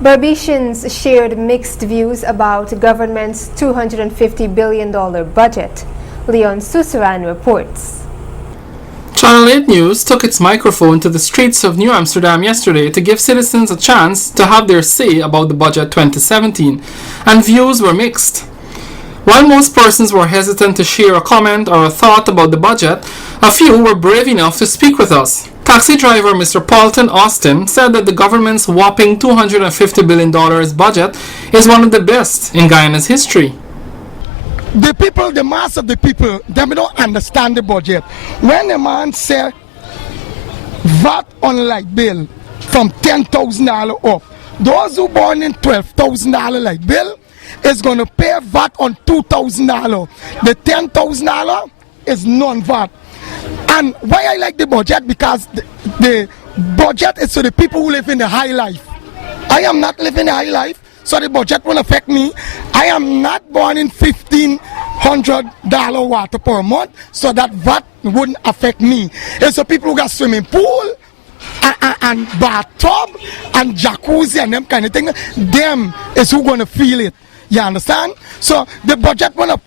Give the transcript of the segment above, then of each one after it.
Berbicians shared mixed views about government's $250 billion budget. Leon Susaran reports. Channel 8 News took its microphone to the streets of New Amsterdam yesterday to give citizens a chance to have their say about the budget 2017, and views were mixed. While most persons were hesitant to share a comment or a thought about the budget, a few were brave enough to speak with us. Taxi driver Mr. Paulton Austin said that the government's whopping $250 billion budget is one of the best in Guyana's history. The people, the mass of the people, they don't understand the budget. When a man say VAT on light bill from $10,000 up, those who born in $12,000 light bill is going to pay VAT on $2,000. The $10,000 is non-VAT. And why I like the budget? Because the budget is for the people who live in the high life. I am not living the high life, so the budget won't affect me. I am not born in $1,500 water per month, so that VAT wouldn't affect me. It's for people who got swimming pool and bathtub and jacuzzi and them kind of thing. Them is who gonna feel it. You understand? So the budget won't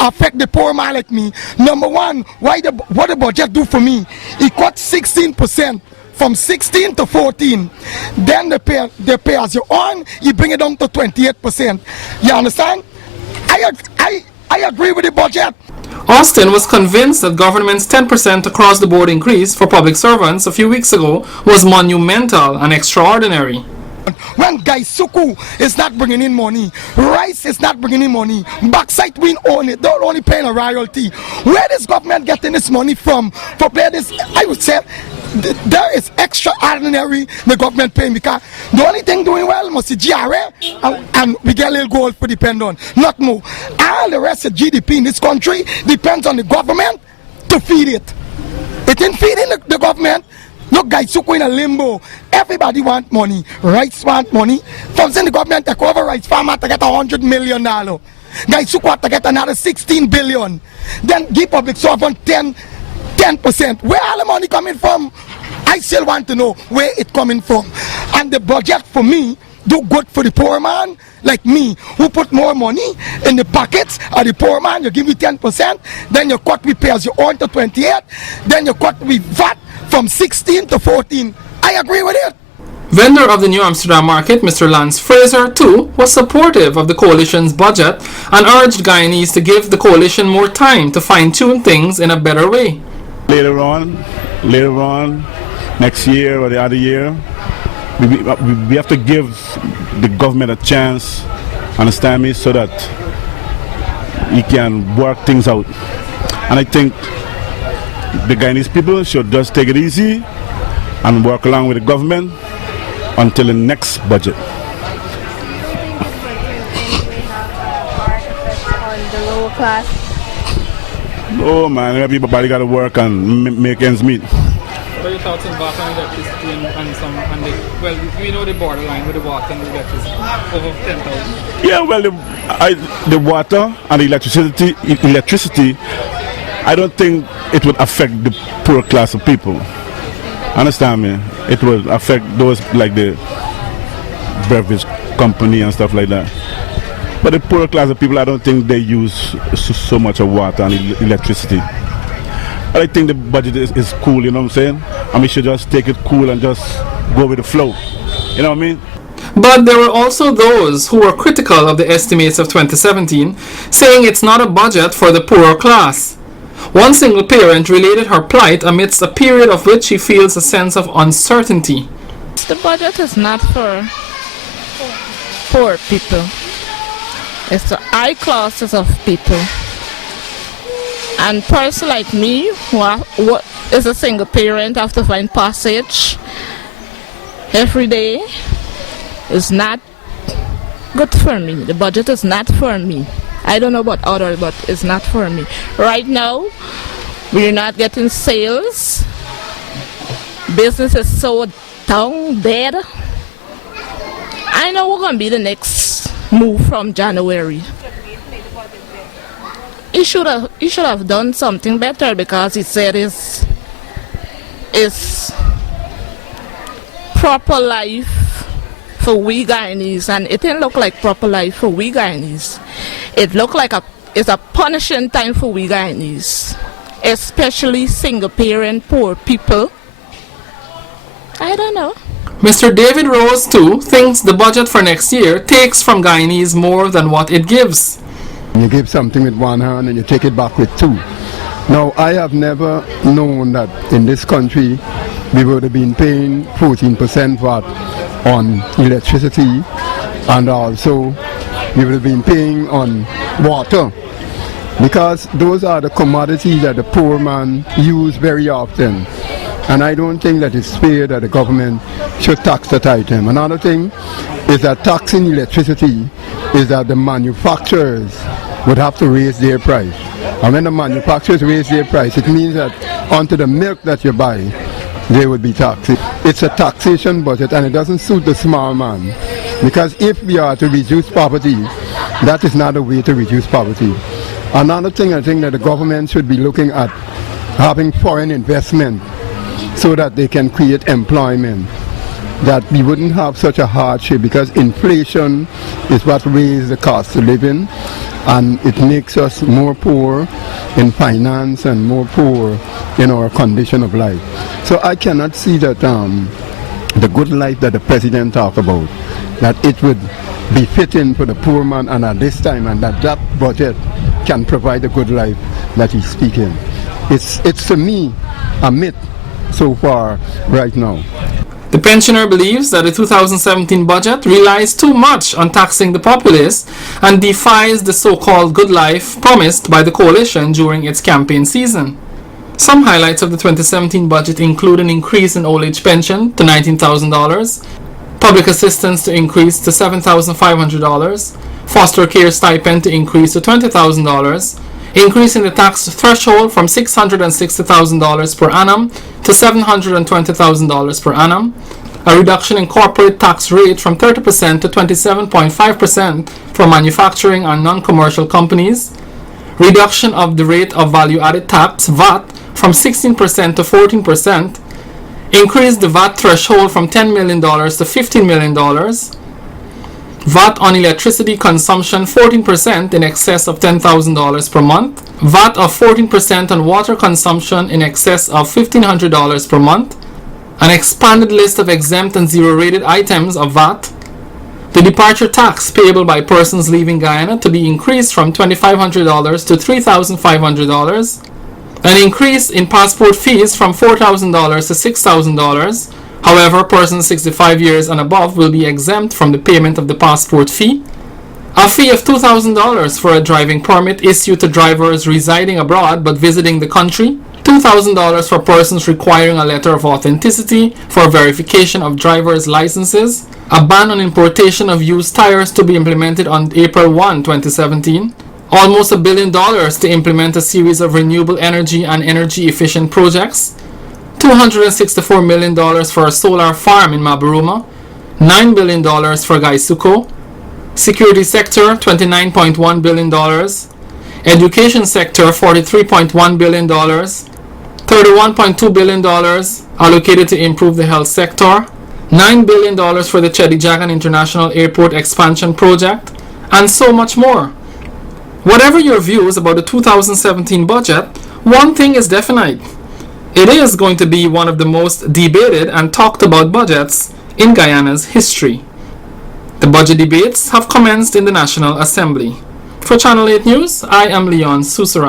affect the poor man like me. Number one, what the budget do for me? It cut 16%. From 16 to 14, then they pay as you earn, you bring it down to 28%. You understand? I agree with the budget. Austin was convinced that government's 10% across-the-board increase for public servants a few weeks ago was monumental and extraordinary. When Gaisuku is not bringing in money, rice is not bringing in money, backside we own it, they're only paying a royalty. Where is government getting this money from? For play this, I would say, there is extraordinary the government paying, because the only thing doing well must be GRA and we get a little gold for depend on, not more. All the rest of GDP in this country depends on the government to feed it. It ain't feeding the government. Look, guys, so in a limbo. Everybody want money. Rights want money. From the government take over rights farmer to get $100 million. Guys, so want to get another 16 billion. Then give public servant 10%. Where all the money coming from? I still want to know where it coming from. And the budget for me do good for the poor man like me, who put more money in the pockets of the poor man. You give me 10%, then you cut me pay as you earn to 28, then you cut me VAT from 16 to 14. I agree with it. Vendor of the New Amsterdam market, Mr. Lance Fraser, too, was supportive of the coalition's budget and urged Guyanese to give the coalition more time to fine-tune things in a better way. Later on, next year or the other year, we have to give the government a chance, understand me, so that he can work things out. And I think the Guyanese people should just take it easy and work along with the government until the next budget. Oh man, everybody got to work and make ends meet. What are your thoughts on water and electricity well, we know the borderline with the water and the electricity, over 10,000. Yeah, well, the water and the electricity, I don't think it would affect the poor class of people. Understand me? It will affect those like the beverage company and stuff like that. But the poor class of people, I don't think they use so much of water and electricity. But I think the budget is cool, you know what I'm saying? And we should just take it cool and just go with the flow. You know what I mean? But there were also those who were critical of the estimates of 2017, saying it's not a budget for the poorer class. One single parent related her plight amidst a period of which she feels a sense of uncertainty. The budget is not for poor people. It's the high classes of people. And person like me, who is a single parent, have to find passage every day, is not good for me. The budget is not for me. I don't know about others, but it's not for me. Right now, we're not getting sales. Business is so down, dead. I know we're going to be the next move from January. He should have done something better, because he said it's proper life for we Guyanese, and it didn't look like proper life for we Guyanese. It looked like it's a punishing time for we Guyanese, especially single parent poor people. I don't know. Mr. David Rose, too, thinks the budget for next year takes from Guyanese more than what it gives. You give something with one hand and you take it back with two. Now, I have never known that in this country we would have been paying 14% VAT on electricity, and also we would have been paying on water, because those are the commodities that the poor man use very often. And I don't think that it's fair that the government should tax that item. Another thing is that taxing electricity is that the manufacturers would have to raise their price. And when the manufacturers raise their price, it means that onto the milk that you buy, they would be taxed. It's a taxation budget, and it doesn't suit the small man. Because if we are to reduce poverty, that is not a way to reduce poverty. Another thing I think that the government should be looking at having foreign investment, so that they can create employment, that we wouldn't have such a hardship, because inflation is what raises the cost of living, and it makes us more poor in finance and more poor in our condition of life. So I cannot see that the good life that the president talked about, that it would be fitting for the poor man and at this time, and that budget can provide the good life that he's speaking. It's to me a myth so far right now. The pensioner believes that the 2017 budget relies too much on taxing the populace and defies the so-called good life promised by the coalition during its campaign season. Some highlights of the 2017 budget include an increase in old age pension to $19,000, public assistance to increase to $7,500, foster care stipend to increase to $20,000, increasing the tax threshold from $660,000 per annum to $720,000 per annum, a reduction in corporate tax rate from 30% to 27.5% for manufacturing and non-commercial companies, reduction of the rate of value-added tax VAT from 16% to 14%, increase the VAT threshold from $10 million to $15 million, VAT on electricity consumption 14% in excess of $10,000 per month, VAT of 14% on water consumption in excess of $1,500 per month, an expanded list of exempt and zero-rated items of VAT, the departure tax payable by persons leaving Guyana to be increased from $2,500 to $3,500, an increase in passport fees from $4,000 to $6,000. However, persons 65 years and above will be exempt from the payment of the passport fee. A fee of $2,000 for a driving permit issued to drivers residing abroad but visiting the country. $2,000 for persons requiring a letter of authenticity for verification of driver's licenses. A ban on importation of used tires to be implemented on April 1, 2017. Almost $1 billion to implement a series of renewable energy and energy efficient projects. $264 million for a solar farm in Mabaruma, $9 billion for Gaisuko, security sector $29.1 billion, education sector $43.1 billion, $31.2 billion allocated to improve the health sector, $9 billion for the Chedijagan International Airport expansion project, and so much more. Whatever your views about the 2017 budget, one thing is definite. It is going to be one of the most debated and talked about budgets in Guyana's history. The budget debates have commenced in the National Assembly. For Channel 8 News, I am Leon Susaran.